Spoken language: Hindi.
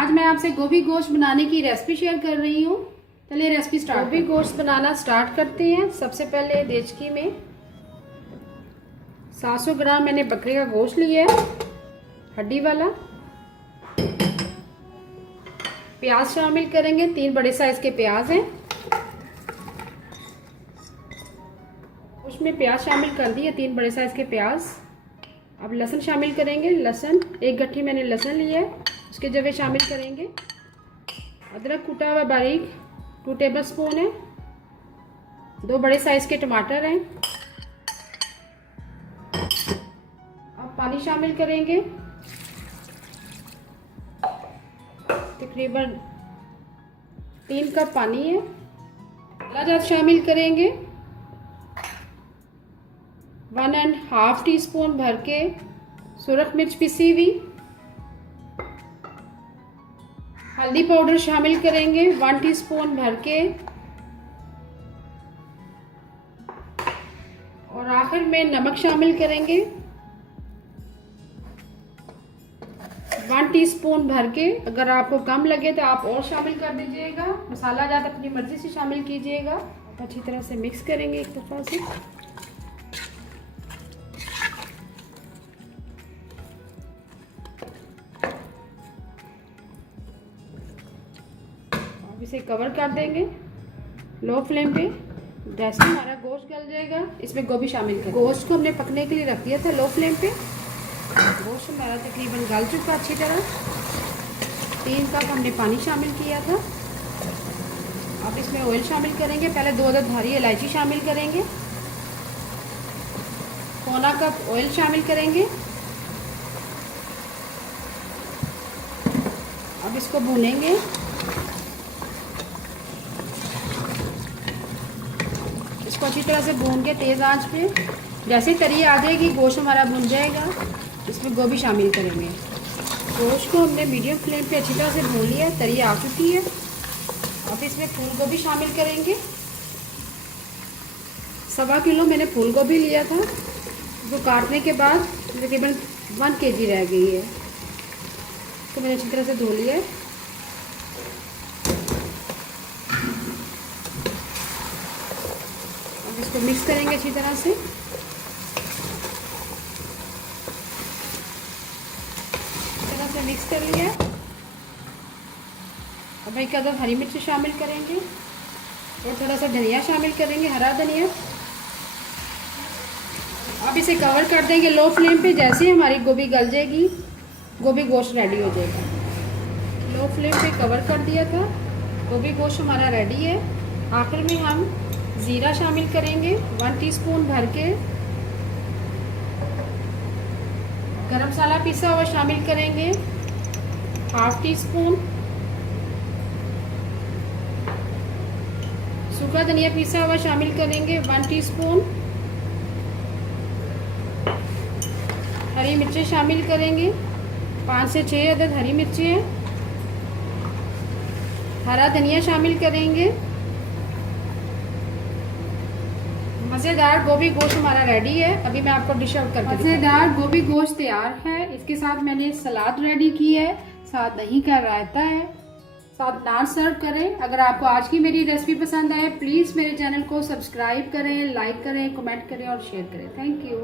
आज मैं आपसे गोभी गोश्त बनाने की रेसिपी शेयर कर रही हूँ। चलिए रेसिपी स्टार्ट। गोभी गोश्त बनाना स्टार्ट करते हैं। सबसे पहले देचकी में 700 ग्राम मैंने बकरे का गोश्त लिया है, हड्डी वाला। प्याज शामिल करेंगे, 3 बड़े साइज के प्याज हैं। उसमें प्याज शामिल कर दिए, 3 बड़े साइज के प्याज। अब लहसुन शामिल करेंगे। लहसुन 1 गट्ठी मैंने लहसुन लिया है, उसके जवे शामिल करेंगे। अदरक कूटा हुआ बारीक 2 टेबल स्पून है। 2 बड़े साइज के टमाटर हैं। अब पानी शामिल करेंगे, तकरीबन 3 कप पानी है। लाजात शामिल करेंगे, 1.5 टीस्पून भर के सुरख मिर्च पिसी हुई। हल्दी पाउडर शामिल करेंगे 1 टीस्पून भर के। और आखिर में नमक शामिल करेंगे 1 टीस्पून भर के। अगर आपको कम लगे तो आप और शामिल कर दीजिएगा। मसाला ज़्यादा अपनी मर्जी से शामिल कीजिएगा। अच्छी तरह से मिक्स करेंगे एक दफ़ा से। अब इसे कवर कर देंगे लो फ्लेम पे। जैसे हमारा गोश्त गल जाएगा, इसमें गोभी शामिल करें। गोश्त को हमने पकने के लिए रख दिया था लो फ्लेम पे। गोश्त हमारा तकरीबन गल चुका अच्छी तरह। 3 कप हमने पानी शामिल किया था। अब इसमें ऑयल शामिल करेंगे। पहले 2 अदद हरी इलायची शामिल करेंगे। 1/4 कप ऑयल शामिल करेंगे। अब इसको भूनेंगे। इसको अच्छी तरह से भून के तेज़ आंच पे, जैसे तरी आ जाएगी गोश्त हमारा भुन जाएगा, इसमें गोभी शामिल करेंगे। गोश्त को हमने मीडियम फ्लेम पे अच्छी तरह से भून लिया, तरी आ चुकी है। अब इसमें फूल गोभी शामिल करेंगे। 1.25 किलो मैंने फूल गोभी लिया था, जो काटने के बाद तकरीबन 1 kg रह गई है। तो मैंने अच्छी तरह से धो लिया है। अब इसको मिक्स करेंगे अच्छी तरह से। मिक्स कर लिया। अब एक अदद हरी मिर्च शामिल करेंगे और थोड़ा सा धनिया शामिल करेंगे, हरा धनिया। अब इसे कवर कर देंगे लो फ्लेम पे। जैसे ही हमारी गोभी गल जाएगी, गोभी गोश्त रेडी हो जाएगा। लो फ्लेम पे कवर कर दिया था। गोभी गोश्त हमारा रेडी है। आखिर में हम ज़ीरा शामिल करेंगे 1 टीस्पून भर के। गरम मसाला पिसा हुआ शामिल करेंगे 1/2 टीस्पून। सूखा धनिया पिसा हुआ शामिल करेंगे 1 टीस्पून। हरी मिर्चें शामिल करेंगे, 5 से 6 अदद हरी मिर्चें हैं। हरा धनिया शामिल करेंगे। मज़ेदार गोभी गोश्त हमारा रेडी है। अभी मैं आपको डिश आउट करके मज़ेदार गोभी गोश्त तैयार है। इसके साथ मैंने सलाद रेडी की है, साथ दही का रायता है, साथ नान सर्व करें। अगर आपको आज की मेरी रेसिपी पसंद आए, प्लीज़ मेरे चैनल को सब्सक्राइब करें, लाइक करें, कमेंट करें और शेयर करें। Thank you.